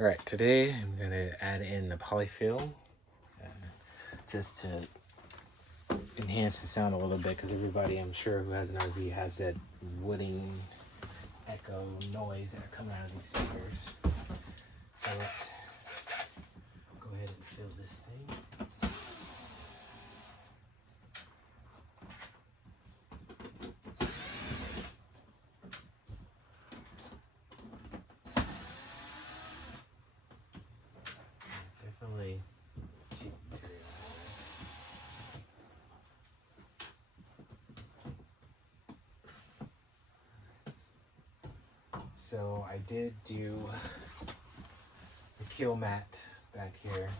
All right, today I'm gonna add in the polyfill just to enhance the sound a little bit, because everybody, I'm sure, who has an RV has that wooden echo noise that are coming out of these speakers. So let's go ahead and fill this thing. Definitely cheap material. So I did do the kill mat back here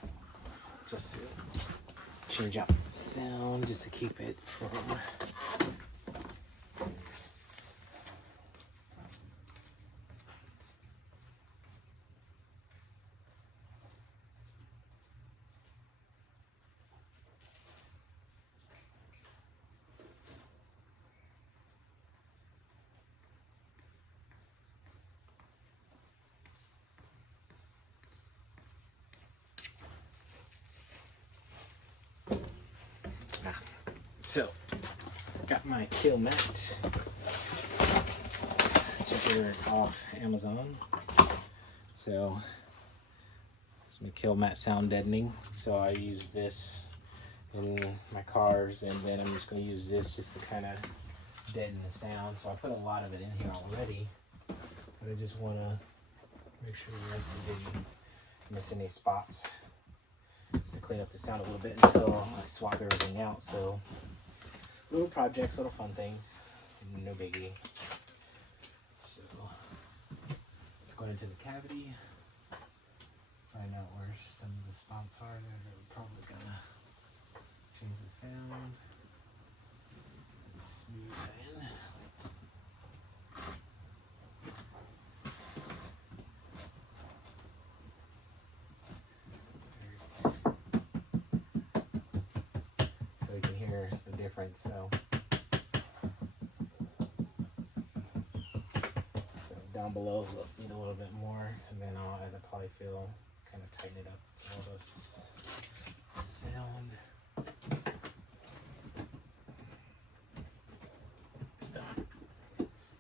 just to change out the sound, just to keep it from So, got my kill mat. Check it off Amazon. So, it's my kill mat sound deadening. So I use this in my cars, and then I'm just going to use this just to kind of deaden the sound. So I put a lot of it in here already, but I just want to make sure we didn't miss any spots, just to clean up the sound a little bit until I swap everything out. So little projects, little fun things, no biggie. So let's go into the cavity, find out where some of the spots are that are probably gonna change the sound, and smooth that in. So you can hear the difference. So down below, need a little bit more, and then I'll add the polyfill, kind of tighten it up. All this sound stuff is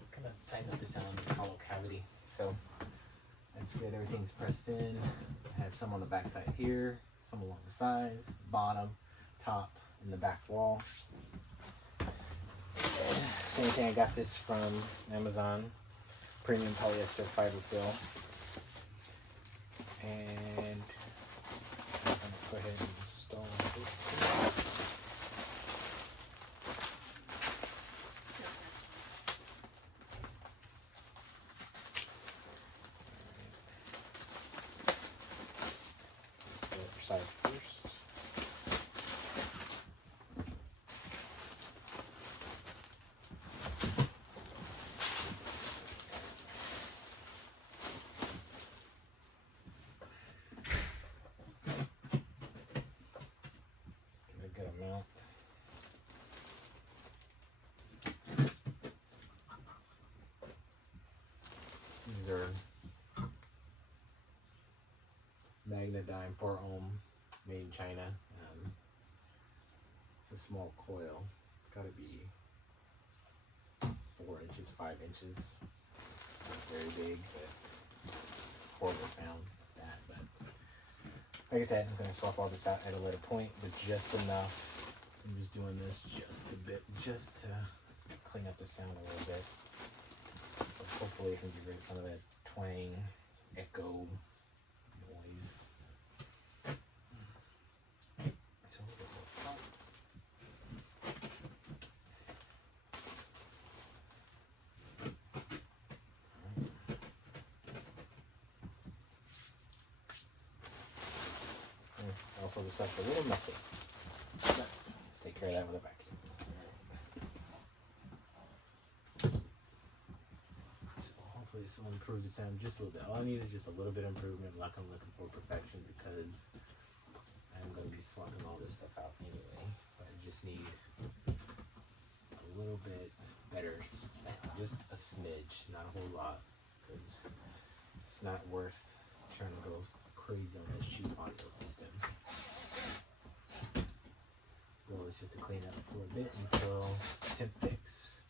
it's kind of tighten up the sound of this hollow cavity. So that's good. Everything's pressed in. I have some on the back side here, some along the sides, bottom, top, and the back wall. Same thing, I got this from Amazon, premium polyester fiber fill. And I'm going to go ahead and install this. Side first. Get a good amount. These are Magnadime 4 ohm, made in China. It's a small coil. It's got to be 4 inches, 5 inches. Not very big, but horrible sound like that. But like I said, I'm going to swap all this out at a later point, but just enough. I'm just doing this just a bit, just to clean up the sound a little bit. So hopefully I can get rid of some of that twang, echo, noise. Also, the stuff's a little messy, but take care of that with a vacuum. So hopefully this will improve the sound just a little bit. All I need is just a little bit of improvement, like I'm looking for perfection, because I'm going to be swapping all this stuff out anyway. But I just need a little bit better sound, just a smidge, not a whole lot, because it's not worth trying to go crazy on this cheap audio system. Goal is just to clean up for a bit until temp fix.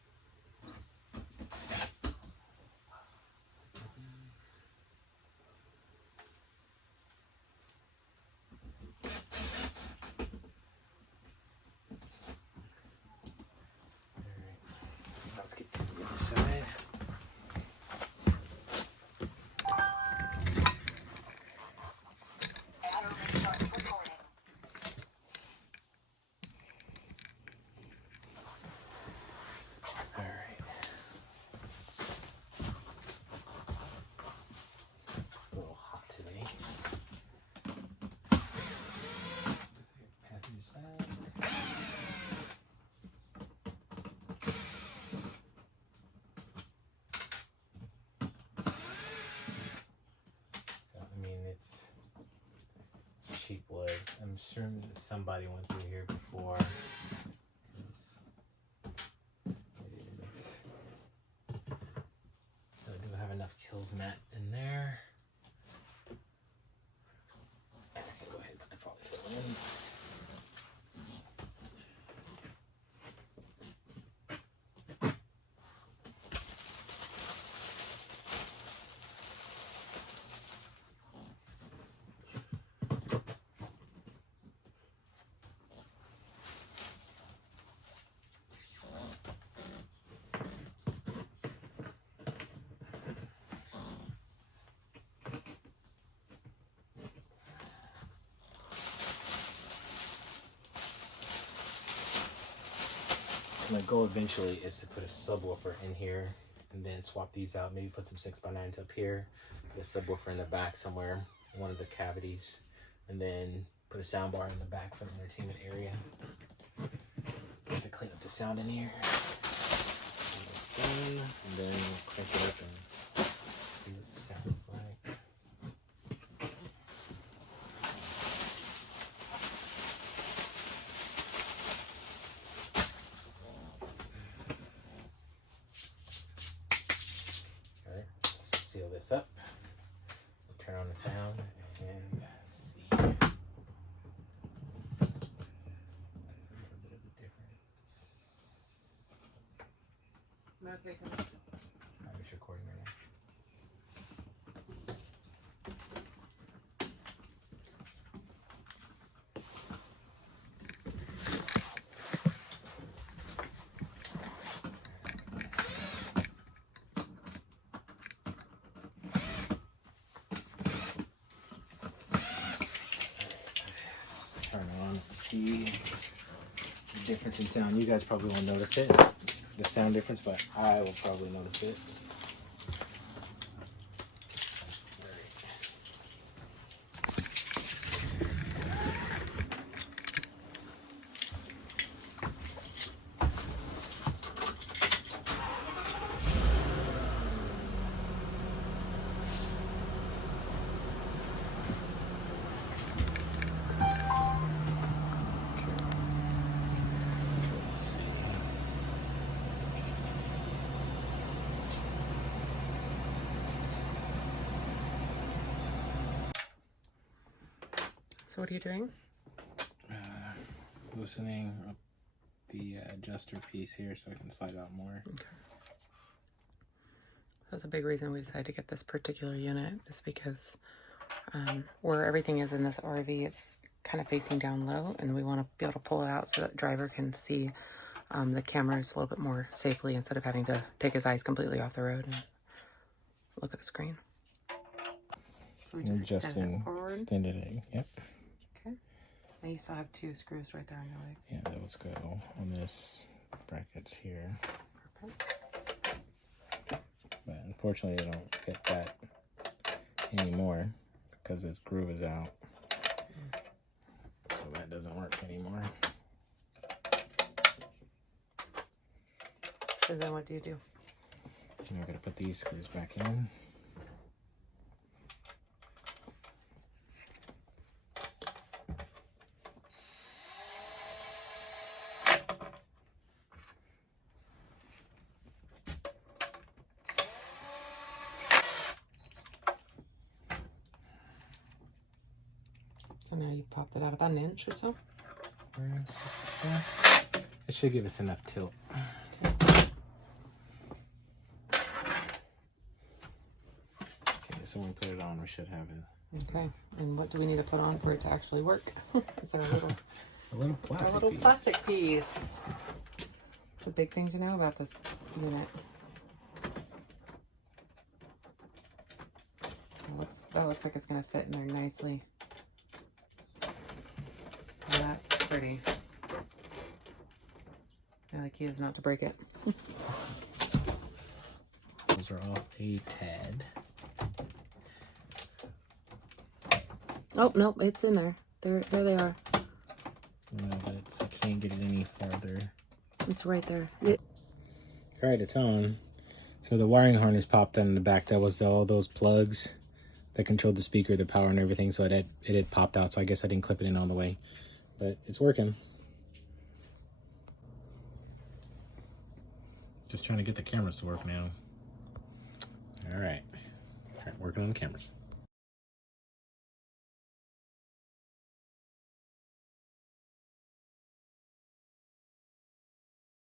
Let's get to the other side. All right. A little hot today. Passenger side. It's cheap wood. I'm sure somebody went through here before. So I do have enough kills mat in there. And I can go ahead and put the polyfill in. My goal eventually is to put a subwoofer in here and then swap these out. Maybe put some 6x9s up here, put a subwoofer in the back somewhere, one of the cavities, and then put a sound bar in the back for the entertainment area. Just to clean up the sound in here. And then crank it up and see what it sounds like. Seal this up, we'll turn on the sound and see. A little bit of a difference. Okay, I'm just recording right now. Turn on, see the difference in sound. You guys probably won't notice it, the sound difference, but I will probably notice it. So what are you doing? Loosening up the adjuster piece here so I can slide out more. Okay. That's a big reason we decided to get this particular unit, is because where everything is in this RV, it's kind of facing down low, and we want to be able to pull it out so that driver can see the cameras a little bit more safely instead of having to take his eyes completely off the road and look at the screen. So we just extend it forward. Extended it, yep. Okay. And you still have 2 screws right there on your leg. Yeah, those go on this brackets here. Perfect. But unfortunately, they don't fit that anymore because its groove is out. So that doesn't work anymore. So then what do you do? And I'm going to put these screws back in. know you popped it out about an inch or so. Yeah. It should give us enough tilt. Okay, so when we put it on, we should have it. Okay, and what do we need to put on for it to actually work? Is it a little, plastic a little plastic piece? It's a big thing to know about this unit. That looks like it's going to fit in there nicely. That's pretty. Yeah, the key is not to break it. Those are off a tad. Oh, nope, it's in there. There they are. No, but I can't get it any farther. It's right there. All right, it's on. So the wiring harness popped on the back. That was all those plugs that controlled the speaker, the power, and everything. So it had popped out. So I guess I didn't clip it in all the way, but it's working. Just trying to get the cameras to work now. All right, working on the cameras.